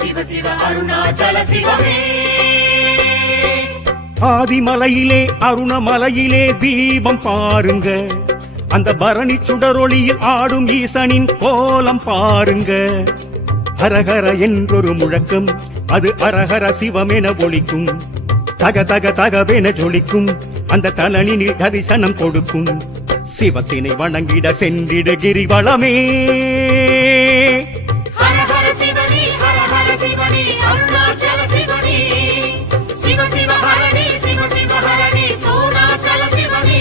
சிவ சிவ அருணாச்சல சிவமே. ஆதிமலையிலே அருணமலையிலே தீபம் பாருங்க, அந்த பரணி சுடரொளியில் ஆடும் ஈசனின் கோலம் பாருங்க. ஹரஹர என்றொரு முழக்கம், அது அரஹர சிவமென ஒலிக்கும். தக தக தகவென ஜொலிக்கும், அந்த தலனில் தரிசனம் கொடுக்கும். சிவத்தினை வணங்கிட சென்றிட கிரிவலமே. ஹர ஹர சிவனே ஹர ஹர சிவனே அருணாச்சல சிவனே. சிவ சிவ ஹரணே சிவ சிவ ஹரணே சோனாச்சல சிவனே.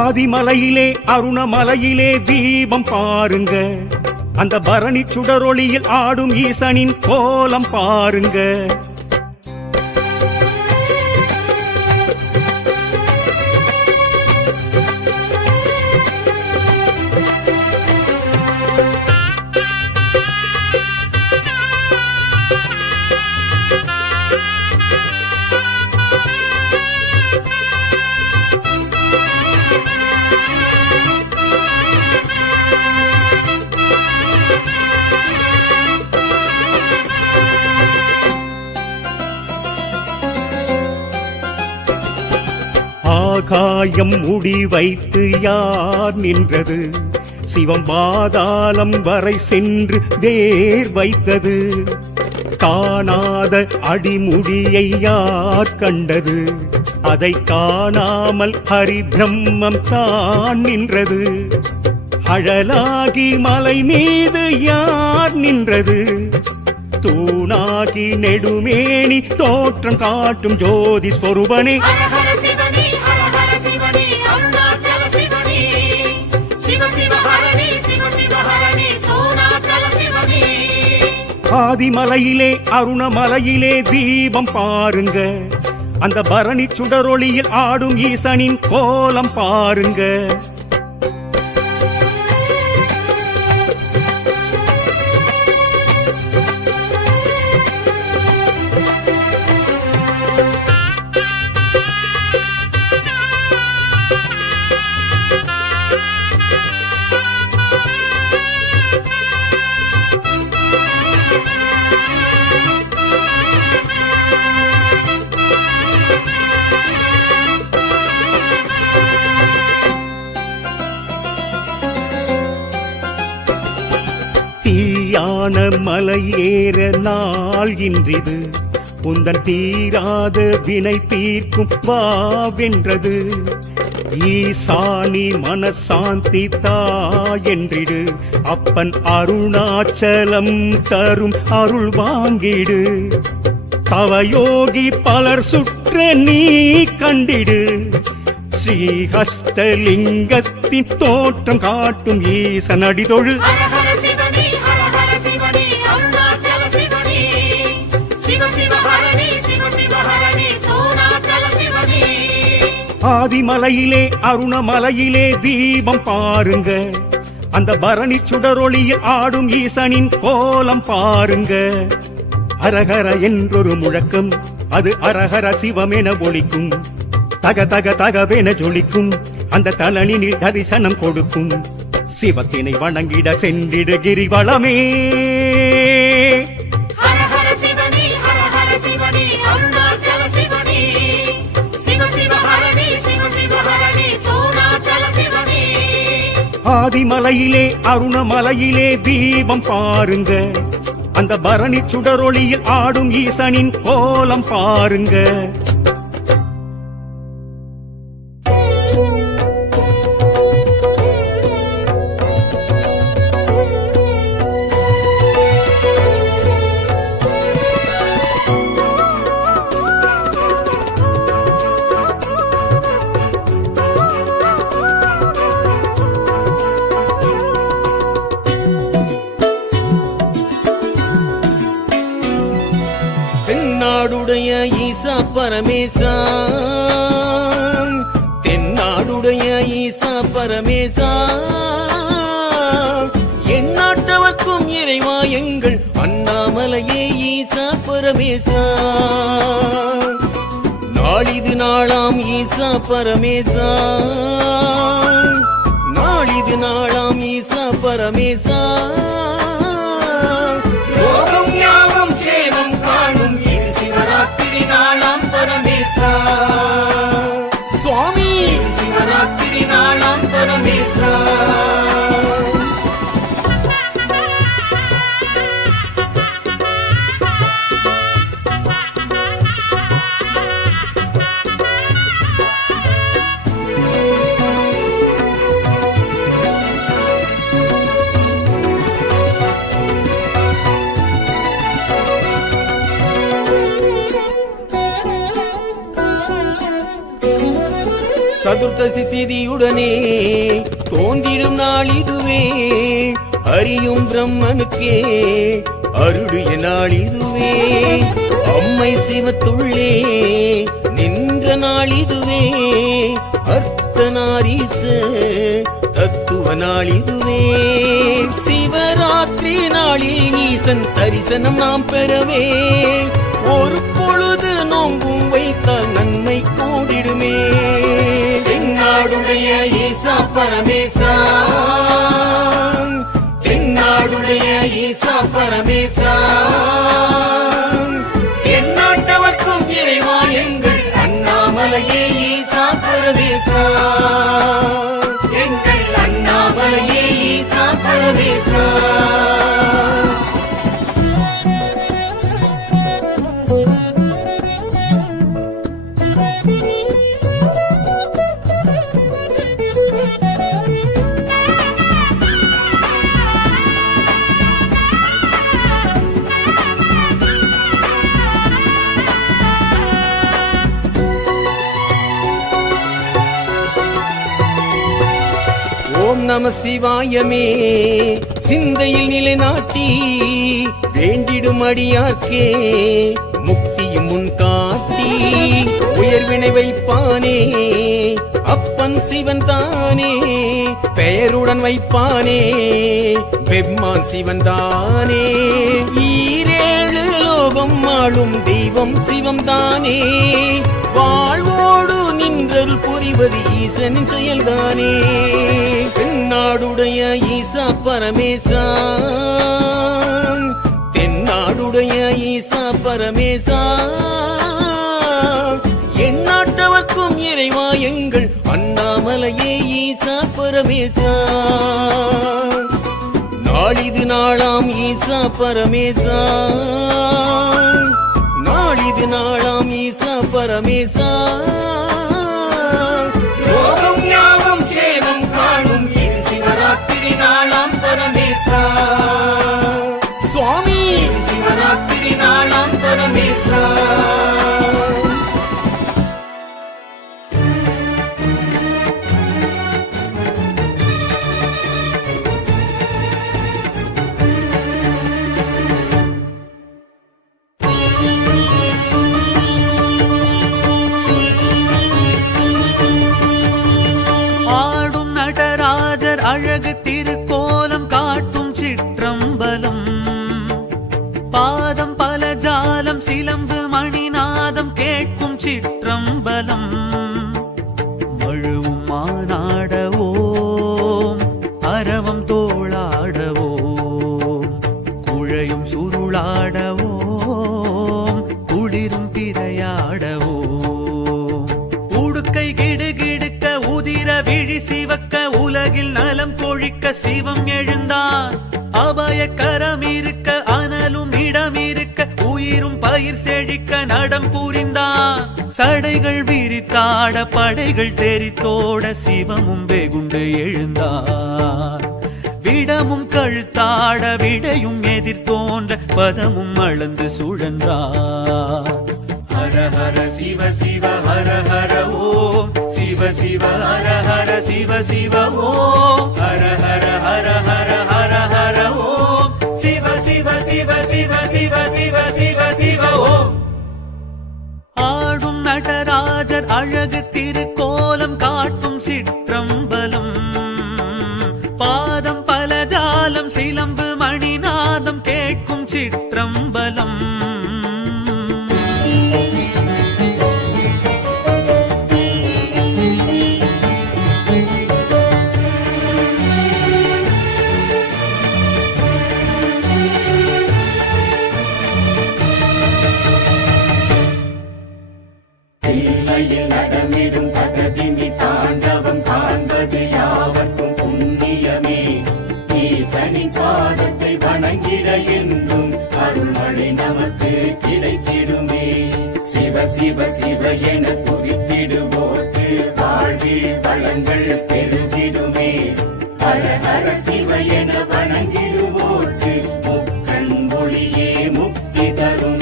ஆதிமலையிலே அருணமலையிலே தீபம் பாருங்க, அந்த பரணி சுடரொளியில் ஆடும் ஈசனின் கோலம் பாருங்க. ஆகாயம் முடி வைத்து யார் நின்றது, சிவம் பாதாளம் வரை சென்று தேர் வைத்தது. காணாத அடிமுடியை யார் கண்டது, அதை காணாமல் ஹரி பிரம்மம் தான் நின்றது. அழலாகி மலை மீது யார் நின்றது, தூணாகி நெடுமேனி தோற்றம் காட்டும் ஜோதி ஸ்வரூபனே. ஆதிமலையிலே அருணமலையிலே தீபம் பாருங்க, அந்த பரணி சுடரொளியில் ஆடும் ஈசனின் கோலம் பாருங்க. தீயான மலையேற நாள் இன்றிது, உந்தன் தீராத வினை தீர்க்கும் வாவென்றது. ஈசானி மனசாந்தி தாயென்றிடு, அப்பன் அருணாச்சலம் தரும் அருள் வாங்கிடு. தவயோகி பலர் சுற்ற நீ கண்டிடு, ஸ்ரீஹஸ்தலிங்கத்தின் தோற்றம் காட்டும் ஈசன் அடிதொழு. ஆதிமலையிலே அருணமலையிலே தீபம் பாருங்க, அந்த பரணி சுடரொளியில் ஆடும் ஈசனின் கோலம் பாருங்க. ஹரஹர என்றொரு முழக்கம், அது அரஹர சிவமென ஒலிக்கும். தக தக தகவென ஜொலிக்கும், அந்த தலனில் தரிசனம் கொடுக்கும். சிவத்தினை வணங்கிட சென்றிட கிரிவலமே. ஆதிமலையிலே அருணமலையிலே தீபம் பாருங்க, அந்த பரணி சுடரொளியில் ஆடும் ஈசனின் கோலம் பாருங்க. தென்னாடுடைய ஈசா பரமேசா, தென்னாடுடைய ஈசா பரமேசா, எந்நாட்டவர்க்கும் இறைவா எங்கள் அண்ணாமலையே ஈசா பரமேசா. நாளிது நாளாம் ஈசா பரமேசா, நாளிது நாளாம் ஈசா பரமேசா. லோகம் யாவும் சதுர்த்தசி திதியுடனே தோன்றிடும் நாள் இதுவே அறியும் பிரம்மனுக்கே அருளிய நாள் இதுவே அம்மை சிவத்துள்ளே நின்ற நாள் இதுவே அர்த்தநாரீச தத்துவ நாள் இதுவே சிவராத்திரி நாளில் ஈசன் தரிசனம் நாம் பெறவே ஒரு பொழுது நோம்பும் வைத்தால் நன்மை கூடிடுமே தென்னாடுடைய ஈசா பரமேசா தென்னாடுடைய ஈசா பரமேசா எந்நாட்டவர்க்கும் இறைவா எங்கள் அண்ணாமலையே ஈசா பரமேசா எங்கள் அண்ணாமலையே ஈசா பரமேசா ஓம் நம சிவாயமே சிந்தையில் நிலைநாட்டி வேண்டிடும் அடியார்க்கே முக்தியும் முன் காட்டி உயர்வினை வைப்பானே அப்பன் சிவன் தானே பெயருடன் வைப்பானே பெம்மான் சிவன் தானே ஈரேழு லோகம் ஆளும் தெய்வம் சிவம் தானே வாழ்வோடு நின்றல் புரிவது ஈசனின் செயல்தானே தென்னாடுடைய ஈசா பரமேசா தென்னாடுடைய ஈசா பரமேசா எந்நாட்டவர்க்கும் இறைவா எங்கள் அண்ணாமலையே ஈசா பரமேசா நாளிது நாளாம் ஈசா பரமேசா நாளிது நாளாம் ஈசா பரமேசா லோகம் யாவும் சேவம் காணும் இது சிவராத்திரி நாளாம் பரமேசா சுவாமி இது சிவராத்திரி நாளாம் பரமேசா அழகு திருக்கோலம் காட்டும் சிற்றம்பலம் பாதம் பல ஜாலம் சிலம்பு மணிநாதம் கேட்கும் சிற்றம்பலம் மழுவும் மானாடவோம் அரவம் தோளாடவோம் குழையும் சுருளாடவோம் குளிரும் பிறையாடவோம் உடுக்கை கிடுகிடுக்க உதிர விழி சிவக்க உலகில் நலம் கொழிக்க சிவம் எழுந்தான் அபய கரம் இருக்க அனலும் இடம் இருக்க உயிரும் பயிர் செழிக்க நடம் புரிந்தான் சடைகள் விரித்தாட படைகள் தெரித்தோட சிவமும் வெகுண்டு எழுந்தான் விடமும் கழுத்தாட விடையும் எதிர் தோன்ற பதமும் அளந்து சுழன்றான் ஹர ஹர சிவ சிவ ஹர ஹர ஓம் சிவ சிவ ஹர ஹர சிவ சிவ ஓம் ஹர ஹர ஹர ஹர ஹர ஹர ஓம் சிவ சிவ சிவ சிவ சிவ சிவ சிவ சிவ ஓம் ஆடும் நடராஜர் அழகு திருக்கோலம் காட்டும் சிற்றம்பலம் பாதம் பல ஜாலம் சிலம்பு மணிநாதம் கேட்கும் சிற்றம்பலம் நடமிடும் தகதினி தாண்டவம் காண்பது யாவர்க்கும் புண்ணியமே ஈசனின் பாதத்தை வணங்கிட என்றும் அருள்மழை நமக்கு கிடைத்திடுமே சிவ சிவ சிவ என துதித்திடுவோர்க்கு வாழ்வில் வளங்கள் பெருகிடுமே ஹர ஹர சிவ என வணங்கிடுவோர்க்கு முக்கண் ஒளியே முக்தி தரும்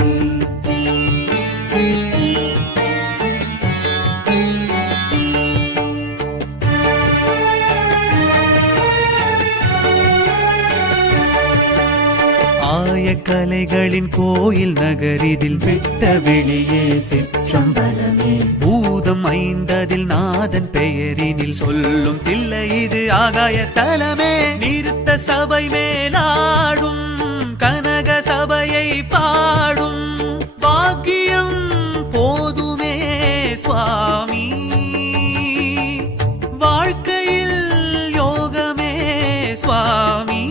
அபாய கலைகளின் கோயில் நகரிதில் விட்ட வெளியே சிற்றம்பலமே பூதம் ஐந்ததில் நாதன் பெயரினில் சொல்லும் தில்லை இது ஆகாய தலமே நிறுத்த சபை மேலாடும் கனக சபையை பாடும் பாக்கியம் போதுமே சுவாமி வாழ்க்கையில் யோகமே சுவாமி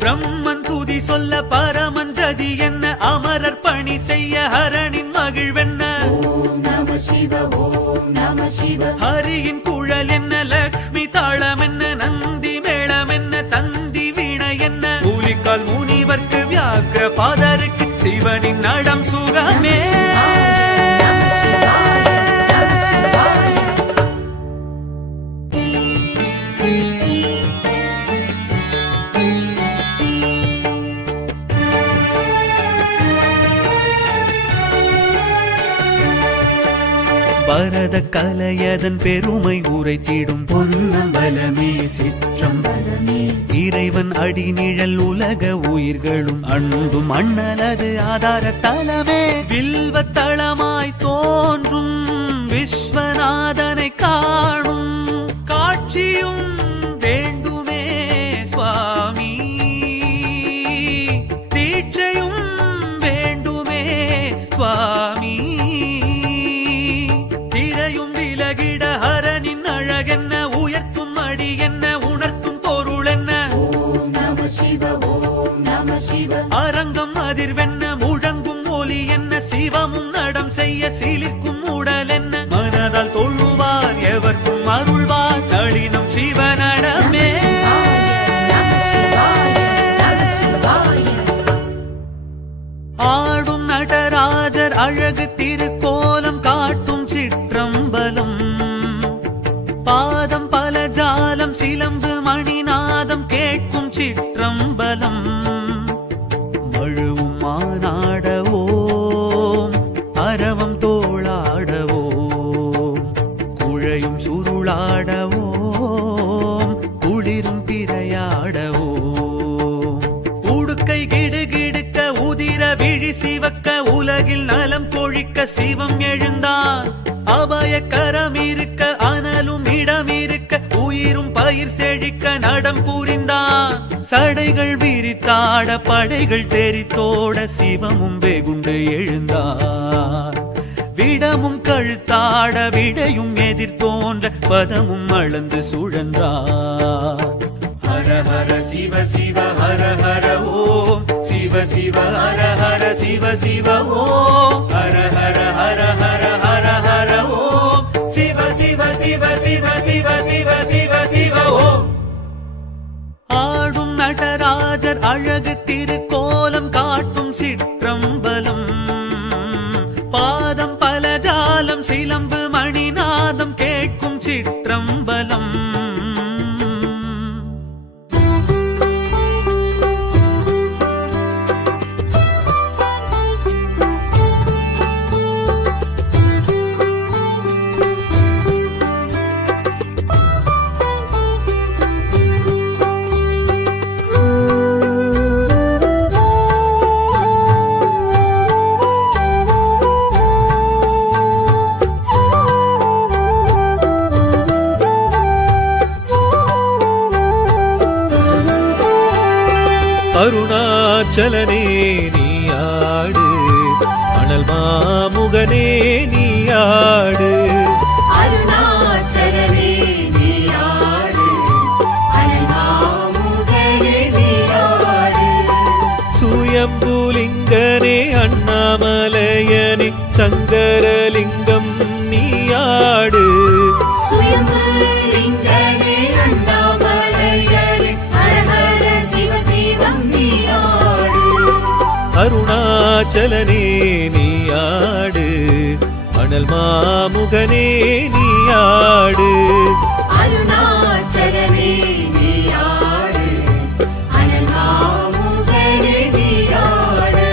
பிரம்மன் துதி சொல்ல பரமன் ஜதி என்ன அமரர் பணி செய்ய ஹரனின் மகிழ்வென்ன ஓம் நம சிவ ஓம் நம சிவ ஹரியின் குழல் என்ன லக்ஷ்மி தாளம் என்ன நந்தி மேளம் என்ன தந்தி வீணை என்ன கூலிக்கால் முனிவர்க்கு வியாக்கிர பாதருக்கு சிவனின் நடம் சுகமே நம சிவாய நம சிவாய பரத கலையதன் பெருமை உரைத்திடும் பொன்னம்பலமே சிற்றம்பலமே இறைவன் அடி நிழல் உலக உயிர்களும் அன்பும் அண்ணலது ஆதார தலமே வில்வ தளமாய் தோன்றும் விஸ்வநாதனை காணும் காட்சியும் வேண்டுமே சுவாமி தீட்சையும் வேண்டுமே சுவாமி திரையும் விலகிட ஹரனின் அழகென்ன உயர்த்தும் அடி என்ன உணர்த்தும் பொருள் என்ன ஓம் நம சிவ ஓம் நம சிவ அரங்கம் அதிர்வென்ன முழங்கும் ஒலி என்ன சிவமும் நடம் செய்ய சிலிர்க்கும் உடல் என்ன மனதால் தொழுவார் எவர்க்கும் அருள்வார் நளினம் சிவனடமே நம சிவாய நம சிவாய ஆடும் நடராஜர் அழகு திருக்கோலம் காட்டும் சிற்றம்பலம் பாதம் பல ஜாலம் சிலம்பு மணிநாதம் கேட்கும் சிற்றம்பலம் மழுவும் மானாடவோம் அரவம் தோளாடவோம் குழையும் சுருளாடவோம் குளிரும் பிறையாடவோம் உடுக்கை கிடுகிடுக்க உதிர விழி சிவக்க உலகில் நலம் கொழிக்க சிவம் எழுந்தான் அபய கரம் இருக்க அனலும் இடம் இருக்க உயிரும் பயிர் செழிக்க நடம் புரிந்தான் சடைகள் விரித்தாட படைகள் தெரித்தோட சிவமும் வெகுண்டு எழுந்தான் விடமும் கழுத்தாட விடையும் எதிர் தோன்ற பதமும் அளந்து சுழன்றான் ஹர ஹர சிவ சிவ ஹர ஹர ஓம் சிவ சிவ ஹர ஹர சிவ சிவ ஓம் ஹர ஹர ஹர ஹர ஹர ஹர ஓம் சிவ சிவ சிவ சிவ சிவ சிவ சிவ சிவ ஓம் ஆடும் நடராஜர் அழகு திருக்கோலம் காட்டும் சிற்றம்பலம் பாதம் பல ஜாலம் சிலம்பு மணிநாதம் கேட்கும் சிற்றம்பலம் அருணாச்சலனே நீயாடு அனல் மாமுகனே நீயாடு அருணாச்சலனே நீயாடு அனல்மாமுகனே நீயாடு சுயம்புலிங்கனே அண்ணாமலையனே சங்கரலிங்கம் நீயாடு சுயம்புலிங்கனே அண்ணாமலையனே ஹர ஹர சிவ சிவம் நீயாடு அருணாச்சலனே நீயாடு அனல் மாமுகனே நீயாடு அருணாச்சலனே நீயாடு அனல்மாமுகனே நீயாடு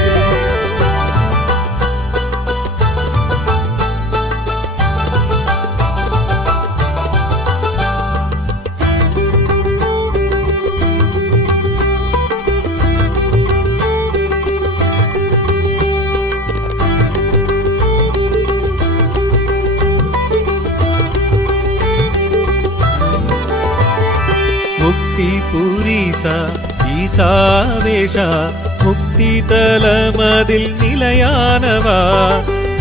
புரீசா ஈசாவேஷா முக்தி தலமதில் நிலையானவா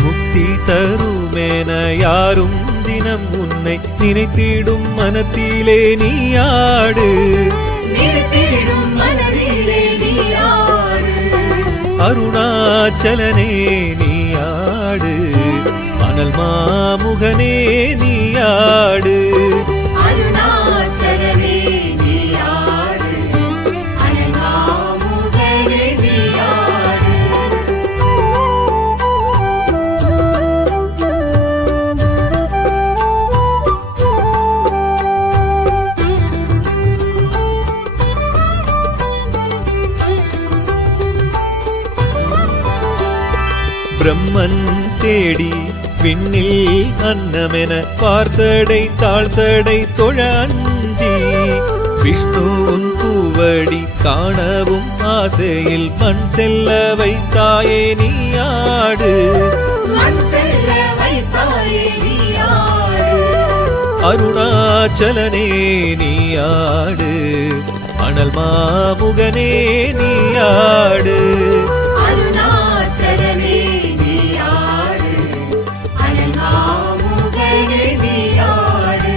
முக்தி தருமென யாரும் தினம் உன்னை நினைத்திடும் மனத்திலே நீயாடு நினைத்திடும் மனதிலே நீயாடு அருணாச்சலனே நீயாடு அனல் மாமுகனே நீயாடு அருணாச்சலனே நீயாடு அனங்காமுகனே நீயாடு பிரம்மன் தேடி விண்ணில் அன்னமென பார்சடை தாழ்சடை தொழ அஞ்சி விஷ்ணுவின் பூவடி காணவும் ஆசையில் மண் செல்ல வைத்தாயே நீயாடு மண் செல்ல வைத்தாயே நீயாடு அருணாச்சலனே நீயாடு அனல் மாமுகனே நீயாடு அருணாச்சலனே நீயாடு அனங்காமுகனே நீயாடு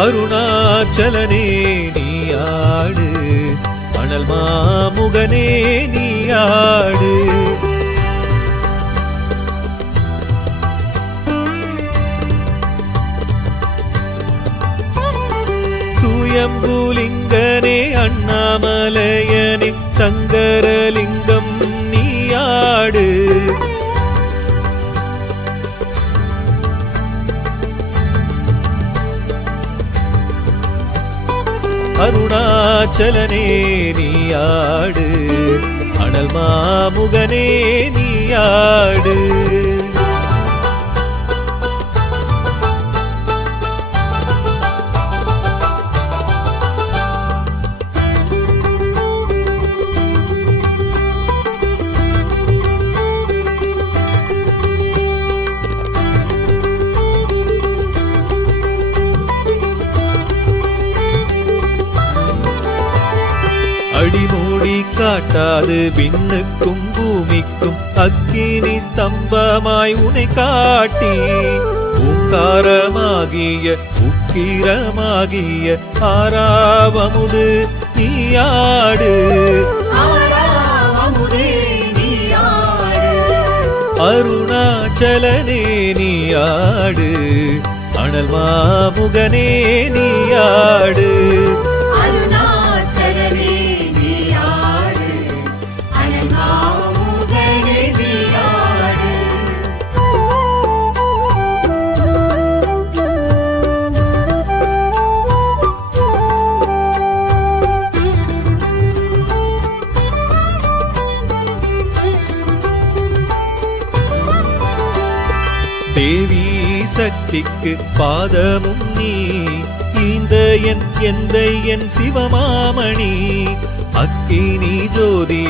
அருணாச்சலனே நீயாடு அனல் மாமுகனே நீயாடு சுயம்புலிங்கனே அண்ணாமலையனே சங்கரலிங்கம் நீயாடு அருணாச்சலனே நீயாடு அனல் மாமுகனே நீயாடு அடிமூடி காட்டாது விண்ணுக்கும் பூமிக்கும் அக்கினி ஸ்தம்பமாய் உனை காட்டி ஓங்காரமாகிய உக்கிரமாகிய ஆறாவமுது நீயாடு ஆறாவமுதே நீயாடு அருணாச்சலனே நீயாடு அனல் மாமுகனே நீயாடு அருணாச்சலனே நீயாடு அனங்காமுகனே நீயாடு தேவி சக்திக்கு பாதமும் நீ இந்த எந்த என் சிவமாமணி அக்கினி ஜோதி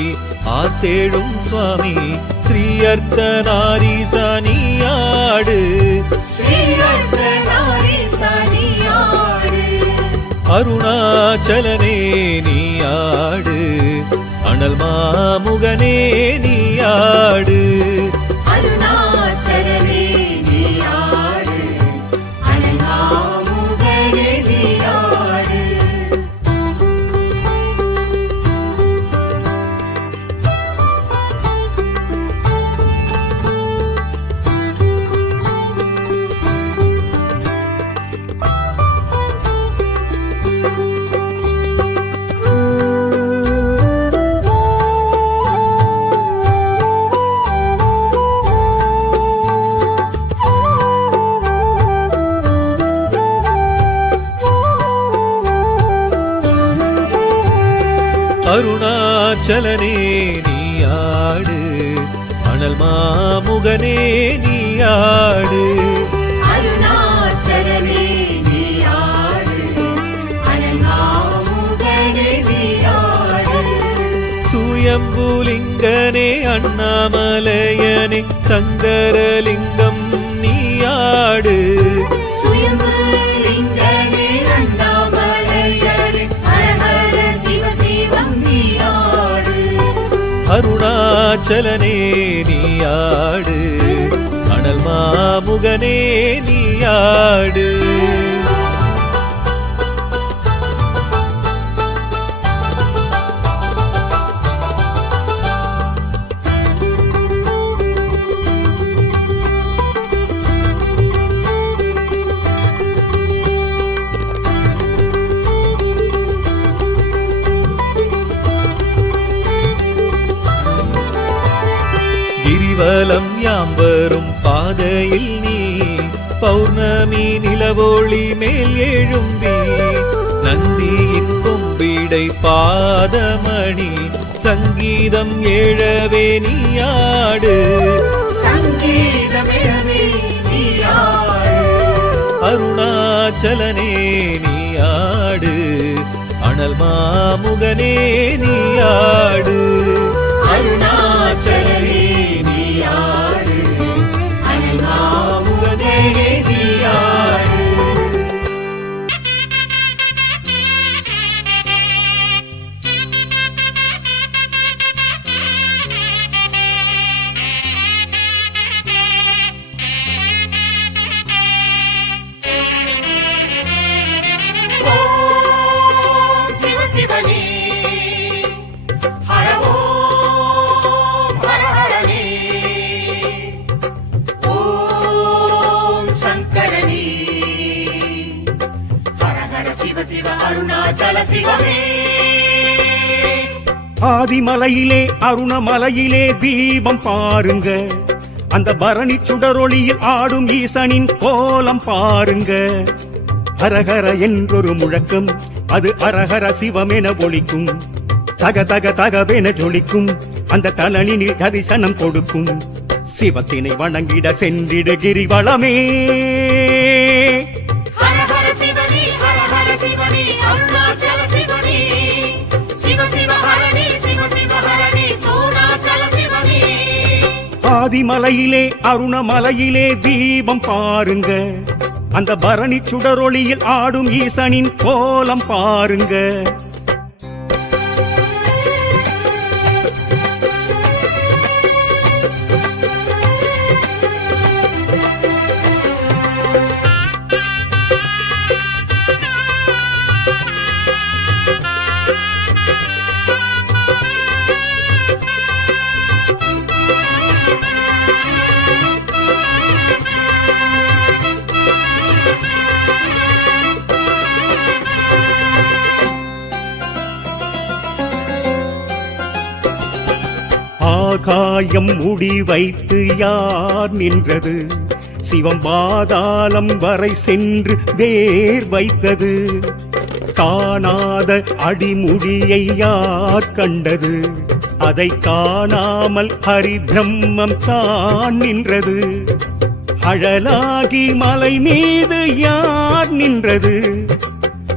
ஆத்தேழும் சுவாமி ஸ்ரீ அர்த்தநாரீசா நீயாடு ஸ்ரீ அர்த்தநாரீசா நீயாடு அருணாச்சலனே நீயாடு அனல் மாமுகனே நீயாடு அருணாச்சலனே நீயாடு அனங்காமுகனே நீயாடு அருணாச்சலனே நீயாடு அனல் மாமுகனே நீயாடு அருணாச்சலனே நீயாடு அனங்காமுகனே நீயாடு சுயம்புலிங்கனே அண்ணாமலையனே சங்கரலிங்கம் நீயாடு சுயம்புலிங்கனே அண்ணாமலையனே ஹர ஹர சிவ சிவம் நீயாடு அருணாச்சலனே நீயாடு அனல் மாமுகனே நீயாடு கிரிவலம் யாம் வரும் பாதையில் நீ பௌர்ணமி நிலவொளி மேல் எழும்பி நந்தியின் கொம்பிடை பாதமணி சங்கீதம் ஏழவே நீயாடு சங்கீதமிழவே நீயாடு அருணாச்சலனே நீயாடு அனல் மாமுகனே நீயாடு அருணாச்சலனே நீயாடு அனல் மாமுகனே நீயாடு ஓம் சிவ சிவனே ஹர ஓம் ஹர ஹரனே ஓம் சங்கரனே ஹர ஹர சிவ சிவ அருணாச்சல சிவமே ஆதிமலையிலே அருணமலையிலே தீபம் பாருங்க அந்த பரணி சுடரொளியில் ஆடும் ஈசனின் கோலம் பாருங்க ஹரஹர என்றொரு முழக்கம் அது அரஹர சிவமென ஒலிக்கும் தக தக தகவென ஜொலிக்கும் அந்த தலனினில் தரிசனம் கொடுக்கும் சிவத்தினை வணங்கிட சென்றிடு கிரிவலமே ஹர ஹர சிவனே ஹர ஹர சிவனே அருணாச்சல சிவனே சிவ சிவ ஹரணே சிவ சிவ ஹரணே சோனாச்சல சிவனே ஆதிமலையிலே அருணமலையிலே தீபம் பாருங்க அந்த பரணி சுடரொளியில் ஆடும் ஈசனின் கோலம் பாருங்க ஆகாயம் முடி வைத்து யார் நின்றது சிவம் பாதாளம் வரை சென்று வேர் வைத்தது காணாத அடிமுடியை யார் கண்டது அதை காணாமல் ஹரி பிரம்மம் தான் நின்றது அழலாகி மலை மீது யார் நின்றது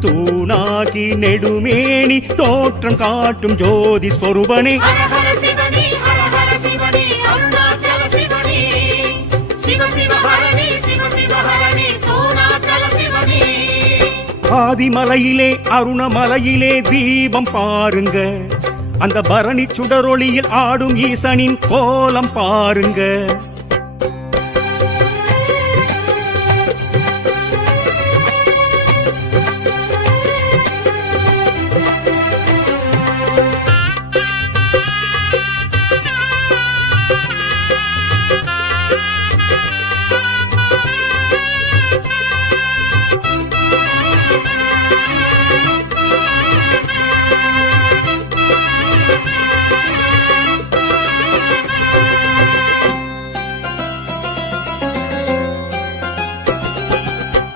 தூணாகி நெடுமேனி தோற்றம் காட்டும் ஜோதி ஸ்வரூபனே ஹர ஹர சிவனே ஹர ஹர சிவனே அருணாச்சல சிவனே சிவ சிவ ஹரணே சிவ சிவ ஹரணே சோனாச்சல சிவனே ஆதிமலையிலே அருணமலையிலே தீபம் பாருங்க அந்த பரணி சுடரொளியில் ஆடும் ஈசனின் கோலம் பாருங்க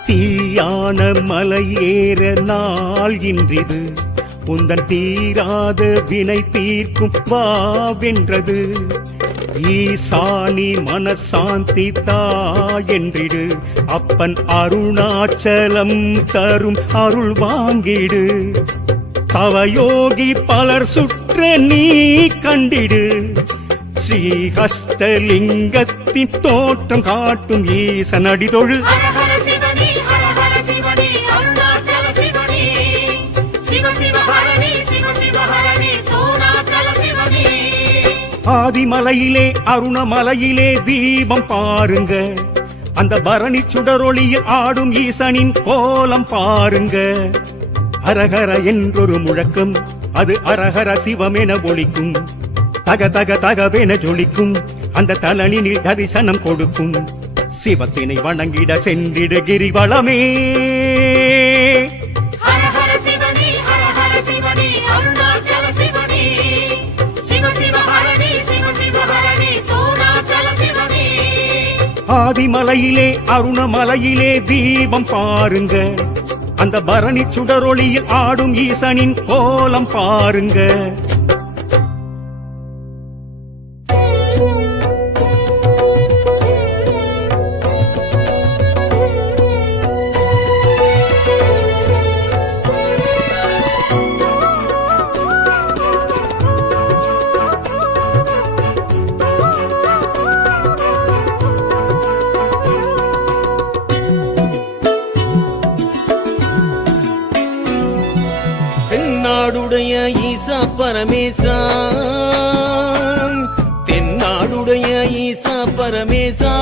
தீயான மலை ஏற நாள் இன்றிது உந்தன் தீராத வினை தீர்க்கும் வாவென்றது. ஈசானி மனசாந்தி தா என்றிடு, அப்பன் அருணாச்சலம் தரும் அருள் வாங்கிடு. தவயோகி பலர் சுற்ற நீ கண்டிடு, ஸ்ரீஹஸ்தலிங்கத்தின் தோற்றம் காட்டும் ஈசன் அடிதொழு. ஹர ஹர சிவனே ஹர ஹர சிவனே அருணாச்சல சிவனே, சிவ சிவ ஹரணே சிவ சிவ ஹரணே சோனாச்சல சிவனே. ஆதிமலையிலே அருணமலையிலே தீபம் பாருங்க, அந்த பரணி சுடரொளியில் ஆடும் ஈசனின் கோலம் பாருங்க. அரஹர என்றொரு முழக்கம், அது அரஹர சிவமென ஒலிக்கும். தக தக தகவென ஜொலிக்கும், அந்த தலனினில் தரிசனம் கொடுக்கும். சிவத்தினை வணங்கிட சென்றிடு கிரிவலமே. ஹர ஹர சிவனே ஹர ஹர சிவனே அருணாச்சல சிவனே, சிவ சிவ ஹரணே சிவ சிவ ஹரணே சோனாச்சல சிவனே. ஆதிமலையிலே அருணமலையிலே தீபம் பாருங்க, அந்த பரணி சுடரொளியில் ஆடும் ஈசனின் கோலம் பாருங்க. தென்னாடுடைய ஈசா பரமேசா, தென்னாடுடைய ஈசா பரமேசா,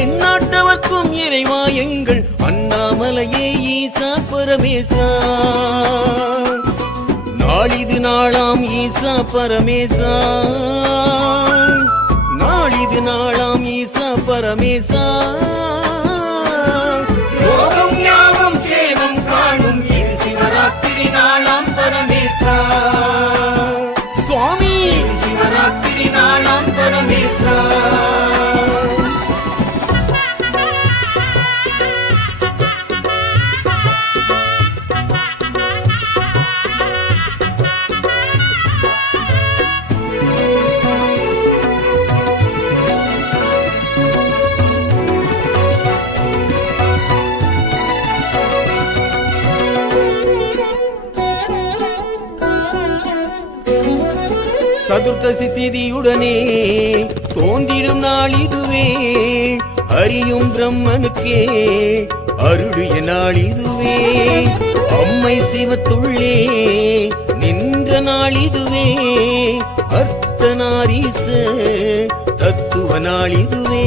எந்நாட்டவர்க்கும் இறைவா எங்கள் அண்ணாமலையே ஈசா பரமேசா. நாளிது நாளாம் ஈசா பரமேசா, நாளிது நாளாம் ஈசா பரமேசா. லோகம் யாவும் சேவம் காணும் இது சிவராத்திரி நாளாம் பரமேசா. சுவாமி இது சிவராத்திரி நாளாம் பரமேசா. சதுர்த்தசி திதியுடனே தோன்றிடும் நாள் இதுவே, அறியும் பிரம்மனுக்கே அருளிய நாள் இதுவே. அம்மை சிவத்துள்ளே நின்ற நாள் இதுவே, அர்த்தநாரீச தத்துவ நாள் இதுவே.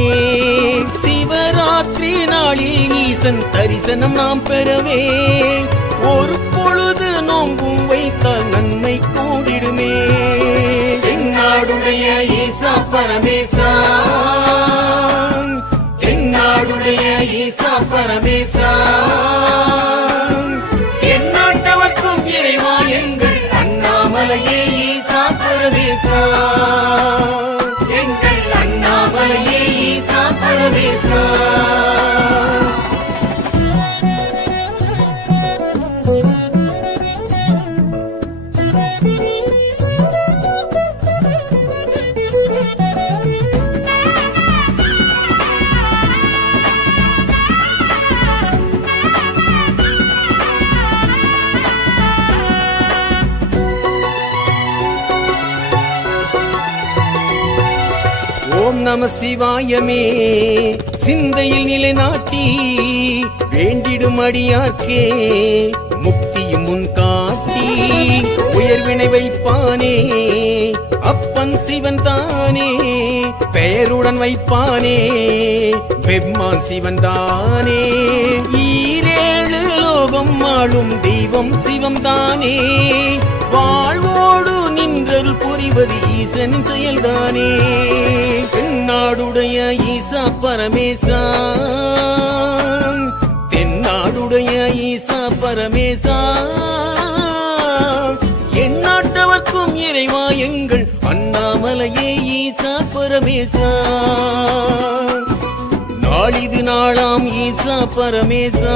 சிவராத்திரி நாளில் ஈசன் தரிசனம் நாம் பெறவே, ஒரு பொழுது நோம்பும் வைத்தால் நன்மை கூடிடுமே. தென்னாடுடைய ஈசா பரமேசா, தென்னாடுடைய ஈசா பரமேசா, எந்நாட்டவர்க்கும் இறைவா எங்கள் அண்ணாமலையே ஈசா பரமேசா, எங்கள் அண்ணாமலையே ஈசா பரமேசா. ஓம் நம சிவாயமே சிந்தையில் நிலைநாட்டி, வேண்டிடும் அடியார்க்கே முக்தியும் முன் காட்டி. உயர்வினை வைப்பானே அப்பன் சிவன் தானே, பெயருடன் வைப்பானே பெம்மான் சிவன் தானே. ஈரேழு லோகம் ஆளும் தெய்வம் சிவம் தானே, வாழ்வோடு நின்றருள் புரிவது ஈசன் செயல்தானே. தென்னாடுடைய ஈசா பரமேசா, தென்னாடுடைய ஈசா பரமேசா, எந்நாட்டவர்க்கும் இறைவா எங்கள் அண்ணாமலையே ஈசா பரமேசா. நாளிது நாளாம் ஈசா பரமேசா,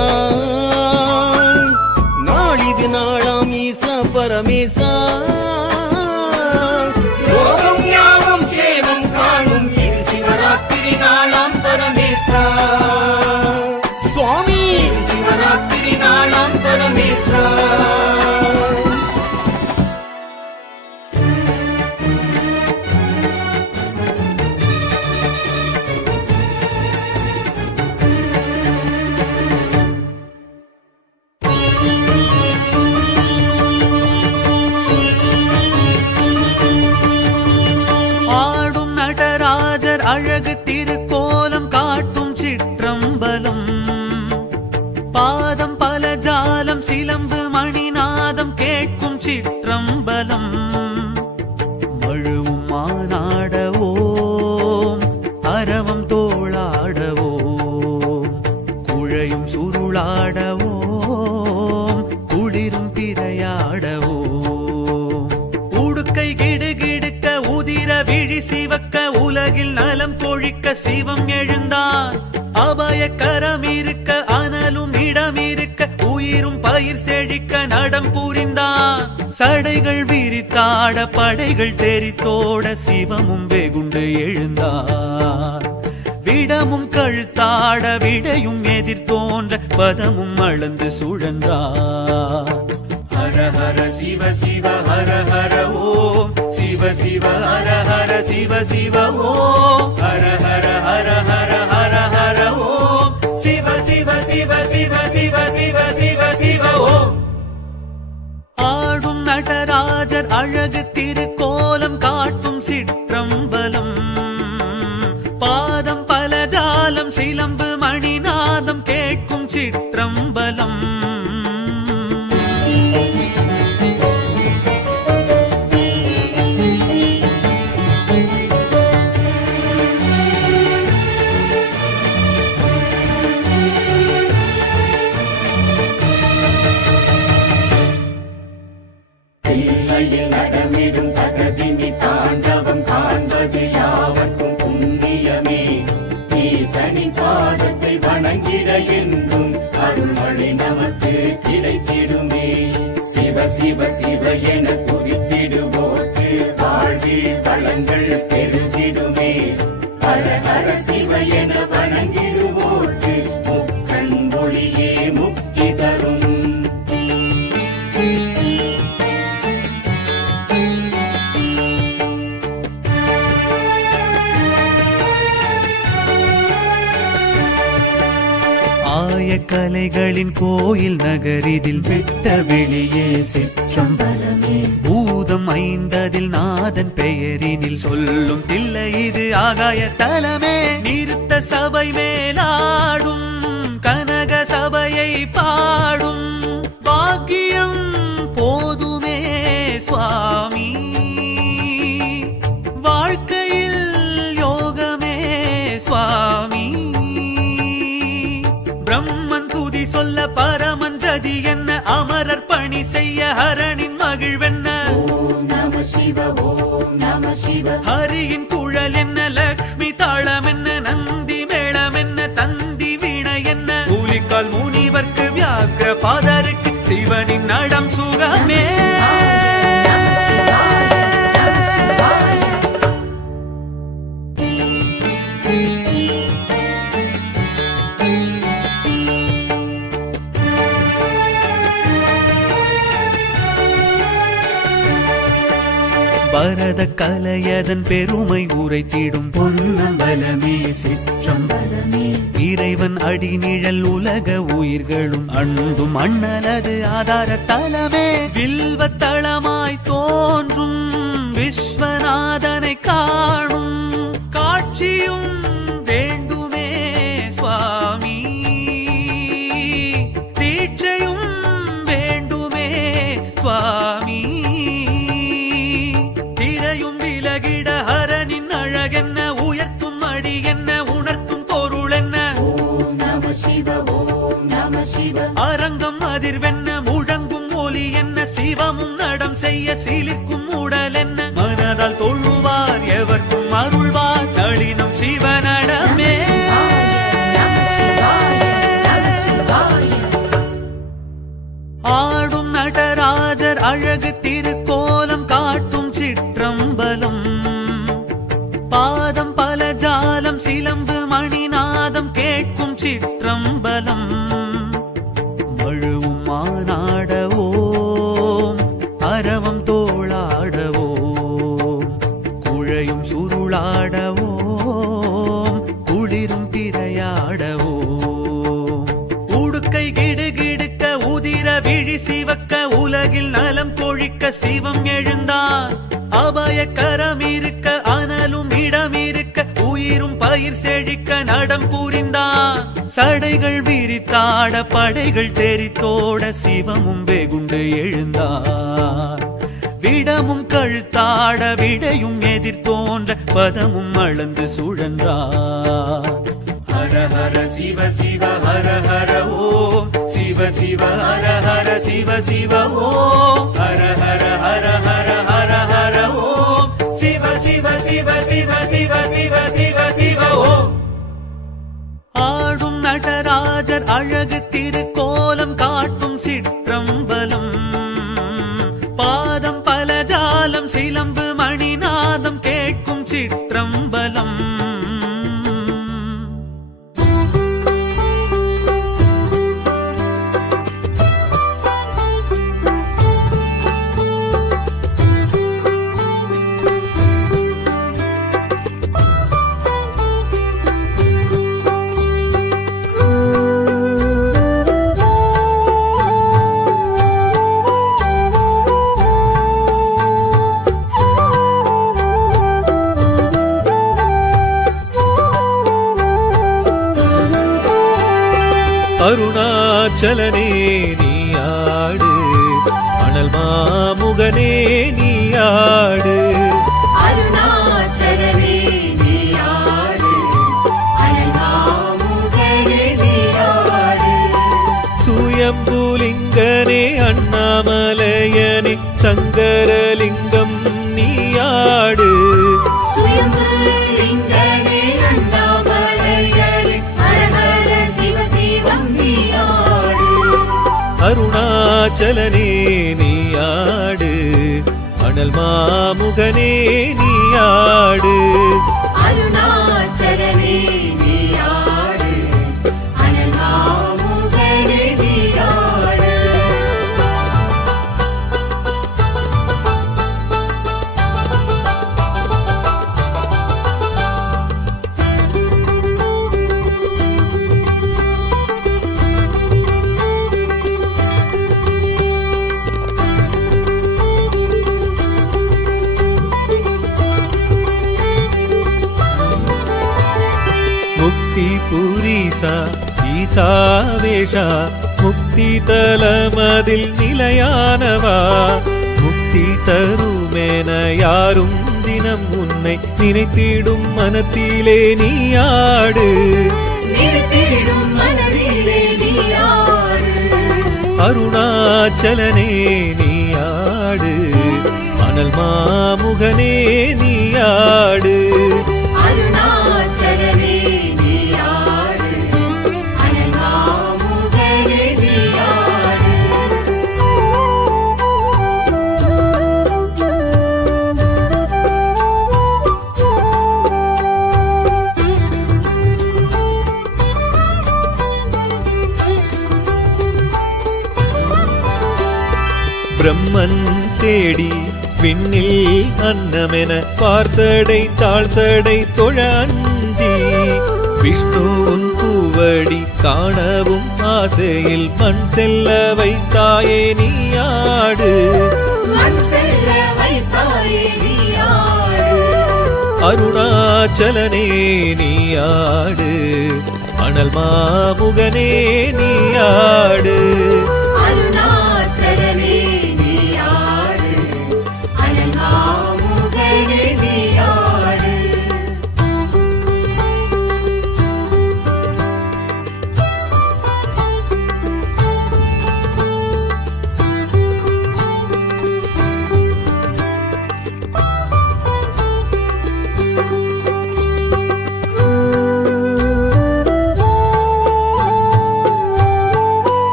நாளிது திருநாளாம் ஈசா பரமேசா லோகம் யாவும் சேமம் காணும் இது சிவராத்திரி நாளாம் பரமேசா சுவாமி இது சிவராத்திரி நாளாம் பரமேசா ஆடும் நடராஜர் அழகு திருக்கோலம் காட்டும் சிற்றம்பலம் பாதம் பல ஜாலம் சிலம்பு மணிநாதம் கேட்கும் சிற்றம்பலம் மழுவும் மானாடவோம் அரவம் தோளாடவோம் குழையும் சுருளாடவோம் குளிரும் பிறையாடவோம் உடுக்கை கிடுகிடுக்க உதிர விழி சிவக்க உலகில் நலம் கொழிக்க சிவம் எழுந்தான் அபய கரம் இருக்க அனலும் இடம் இருக்க உயிரும் பயிர் செழிக்க நடம் புரிந்தான் சடைகள் விரித்தாட படைகள் தெரித்தோட சிவமும் வெகுண்டு எழுந்தார் விடமும் கழுத்தாட விடையும் எதிர் தோன்ற பதமும் அளந்து சுழன்றார் ஹர ஹர சிவ சிவ ஹர ஹர ஓம் சிவ சிவ ஹர ஹர சிவ சிவ ஓம் ஹர ஹர ஹர ஹர ஹர ஹர ஓம் சிவ சிவ சிவ சிவ சிவ சிவ சிவ சிவ ஓம் ஆடும் நடராஜர் அழகு திருக்கோலம் காட்டும் சிற்றம்பலம் பாதம் பல ஜாலம் சிலம்பு மணிநாதம் கேட்கும் சிற்றம்பலம் தில்லையில் நடமிடும் தகதினி தாண்டவம் காண்பது யாவர்க்கும் புண்ணியமே ஈசனின் பாதத்தை வணங்கிட என்றும் அருள்மழை நமக்கு கிடைத்திடுமே சிவ சிவ சிவ என குறித்திடுவோர்க்கு வாழ்வில் வளங்கள் பெருகிடுமே ஹர ஹர சிவ என வணங்கிடுவோர்க்கு முக்கண் ஒளியே முக்தி தரும் ஆய கலைகளின் கோயில் நகரிதில் வெட்ட வெளியே சிற்றம்பலமே பூதம் ஐந்ததில் நாதன் பெயரினில் சொல்லும் தில்லை இது ஆகாய தலமே நிறுத்த சபை மேலாடும் கனக சபையை பாடும் பாக்கியம் போதுமே சுவாமி வாழ்க்கையில் யோகமே சுவாமி பிரம்மன் துதி சொல்ல பரமன் ஜதி என்ன அமரர் பணி செய்ய ஹரனின் மகிழ்வென்ன ஓம் நம சிவ ஓம் நம சிவ ஹரியின் குழல் என்ன லக்ஷ்மி தாளம் என்ன நந்தி மேளம் என்ன தந்தி வீணை என்ன கூலிக்கால் முனிவர்க்கு வியாக்கிர பாதருக்கு சிவனின் நடம் சுகமே பரத கலையதன் பெருமை உரைத்திடும் பொன்னம்பலமே சிற்றம்பலமே இறைவன் அடிநிழல் உலக உயிர்களும் அண்டும் அண்ணலது ஆதார தலமே வில்வத்தளமாய் தோன்றும் விஸ்வநாதனை காணும் காட்சியும் வேண்டுமே சுவாமி தீட்சையும் வேண்டுமே சுவாமி திரையும் விலகிட ஹரனின் அழகென்ன உயர்த்தும் அடி என்ன உணர்த்தும் பொருள் என்ன ஓம் நம சிவ ஓம் நம சிவ அரங்கம் அதிர்வென்ன முழங்கும் ஒலி என்ன சிவமும் நடம் செய்ய சிலிர்க்கும் உடல் என்ன மனதால் தொழுவார் எவர்க்கும் அருள்வார் நளினம் சிவனடமே ஆடும் நட திருக்கோலம் காட்டும் சிற்றம்பலம். பாதம் பல ஜாலம் சிலம்பு மணிநாதம் கேட்கும் சிற்றம்பலம். மழுவும் மானாடவோம் அரவம் தோளாடவோம், குழையும் சுருளாடவோம் குளிரும் பிறையாடவோம். உடுக்கை கிடுகிடுக்க உதிர விழி சிவக்க உலகில் நலம் கொழிக்க சிவம் எழுந்தான். அபய கரம் இருக்க அனலும் இடம் இருக்க உயிரும் பயிர் செழிக்க நடம் புரிந்தான். சடைகள் விரித்தாட படைகள் தெரித்தோட சிவமும் வெகுண்டு எழுந்தார். விடமும் கழுத்தாட விடையும் எதிர்த்தோன்ற பதமும் அளந்து சுழன்றார். ஹர ஹர சிவ சிவ ஹர ஹர ஓம், சிவ சிவ ஹர ஹர சிவ சிவ ஓம், ஹர ஹர ஹர ஹர ஹர ஹர ஓம், சிவ சிவ சிவ சிவ சிவ சிவ சிவ சிவ ஓம். ஆடும் நடராஜர் அழகு திருக்கோலம் காட்டும் சிற்றம்பலம். பாதம் பல ஜாலம் சிலம்பு மணிநாதம் கேட்கும் சிற்றம்பலம். அருணாச்சலனே நீயாடு, அனல் மாமுகனே நீயாடு. அருணாச்சலனே நீயாடு, அனல் மாமுகனே நீயாடு. சுயம்புலிங்கனே அண்ணாமலையனே சங்கரலிங்கம் நீயாடு. சுயம்புலிங்கனே அண்ணாமலையனே ஹர ஹர சிவ சிவம் நீயாடு. அருணாச்சலனே நீயாடு, அனல் மாமுகனே நீயாடு. அருணாச்சலனே நீயாடு, அனல் மாமுகனே நீயாடு. முக்தி புரீசா ஈசாவேஷா, முக்தி தலமதில் நிலையானவா. முக்தி தருமென யாரும் தினம் உன்னை நினைத்திடும் மனத்திலே நீயாடு. நினைத்திடும் மனதிலே நீயாடு. அருணாச்சலனே நீயாடு, அனல் மாமுகனே நீயாடு. அருணாச்சலனே நீயாடு, அனல் மாமுகனே நீயாடு. பிரம்மன் தேடி விண்ணில் அன்னமென பார்சடை தாழ்சடை தொழ அஞ்சி, விஷ்ணுவின் பூவடி காணவும் ஆசையில் மண் செல்ல வைத்தாயே நீயாடு. மண் செல்ல வைத்தாயே நீயாடு. அருணாச்சலனே நீயாடு, அனல் மாமுகனே நீயாடு. அருணாச்சலனே நீயாடு, அனல் மாமுகனே நீயாடு.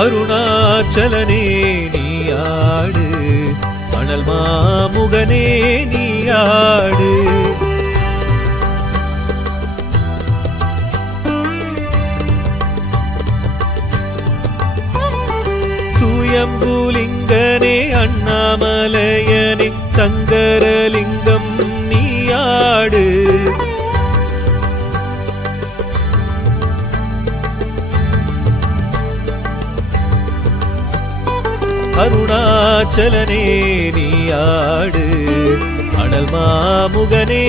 அருணாச்சலனே நீயாடு அனல் மாமுகனே நீயாடு சுயம்புலிங்கனே அண்ணாமலையனே சங்கரலிங்கம் நீயாடு அருணாச்சலனே நீயாடு அனல் மாமுகனே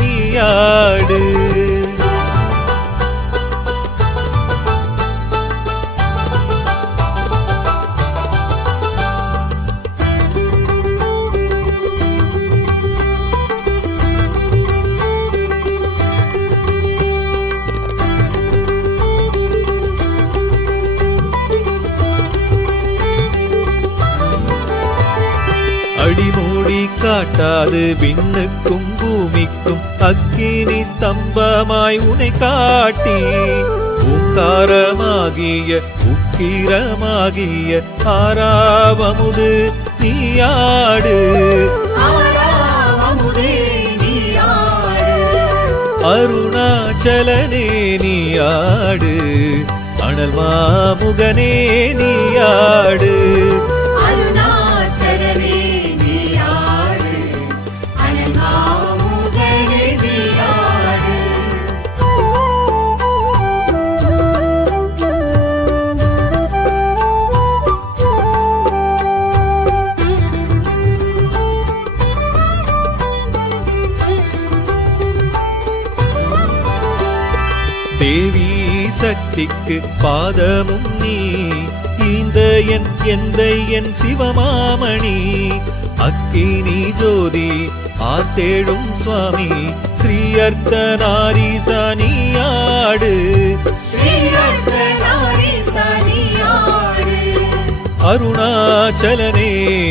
நீயாடு அடிமூடி காட்டாது விண்ணுக்கும் பூமிக்கும் அக்கினி ஸ்தம்பமாய் உனை காட்டி ஓங்காரமாகிய உக்கிரமாகிய ஆறாவமுது நீயாடு அருணாச்சலனே நீயாடு அனல் மாமுகனே நீயாடு தேவி சக்திக்கு பாதமும் நீ இந்த என் சிவமாமணி அக்கினி ஜோதி ஆத்தேடும் சுவாமி ஸ்ரீ அர்த்தநாரீசா நீயாடு அருணாச்சலனே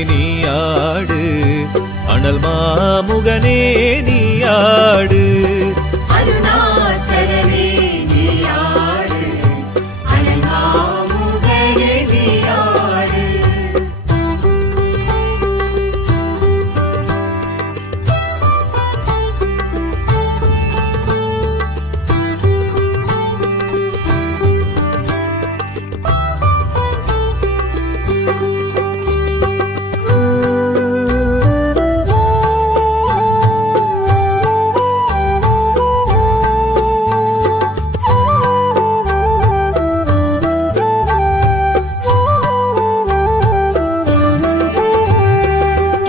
நீயாடு அனல் மாமுகனே நீயாடு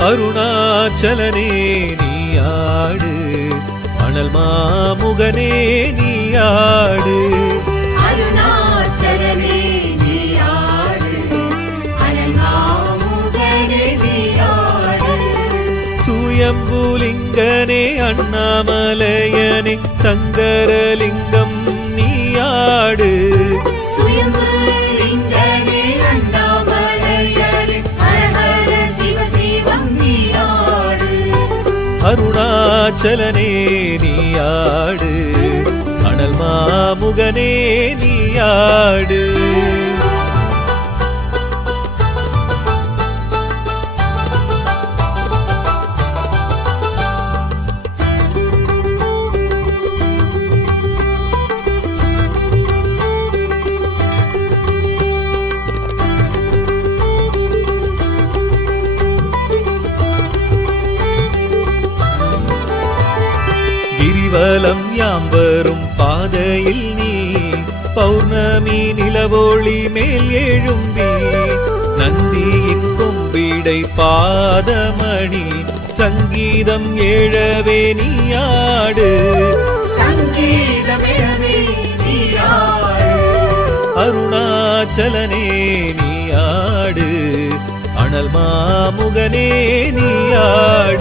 அருணாச்சலனே நீயாடு அனல் மாமுகனே நீயாடு அருணாச்சலனே நீயாடு அனல் மாமுகனே நீயாடு சுயம்புலிங்கனே அண்ணாமலையனே சங்கரலிங்கம் நீயாடு சுயம்புலிங்கனே அண்ணாமலையனே ஹர சிவ சிவம் நீயாடு அருணாச்சலனே நீயாடு அனல் மாமுகனே நீயாடு கிரிவலம் யாம் வரும் பாதையில் நீ பௌர்ணமி நிலவொளி மேல் எழும்பி நந்தியின் கொம்பிடை பாதமணி சங்கீதம் ஏழவே நீயாடு அருணாச்சலனே நீயாடு அனல் மாமுகனே நீயாடு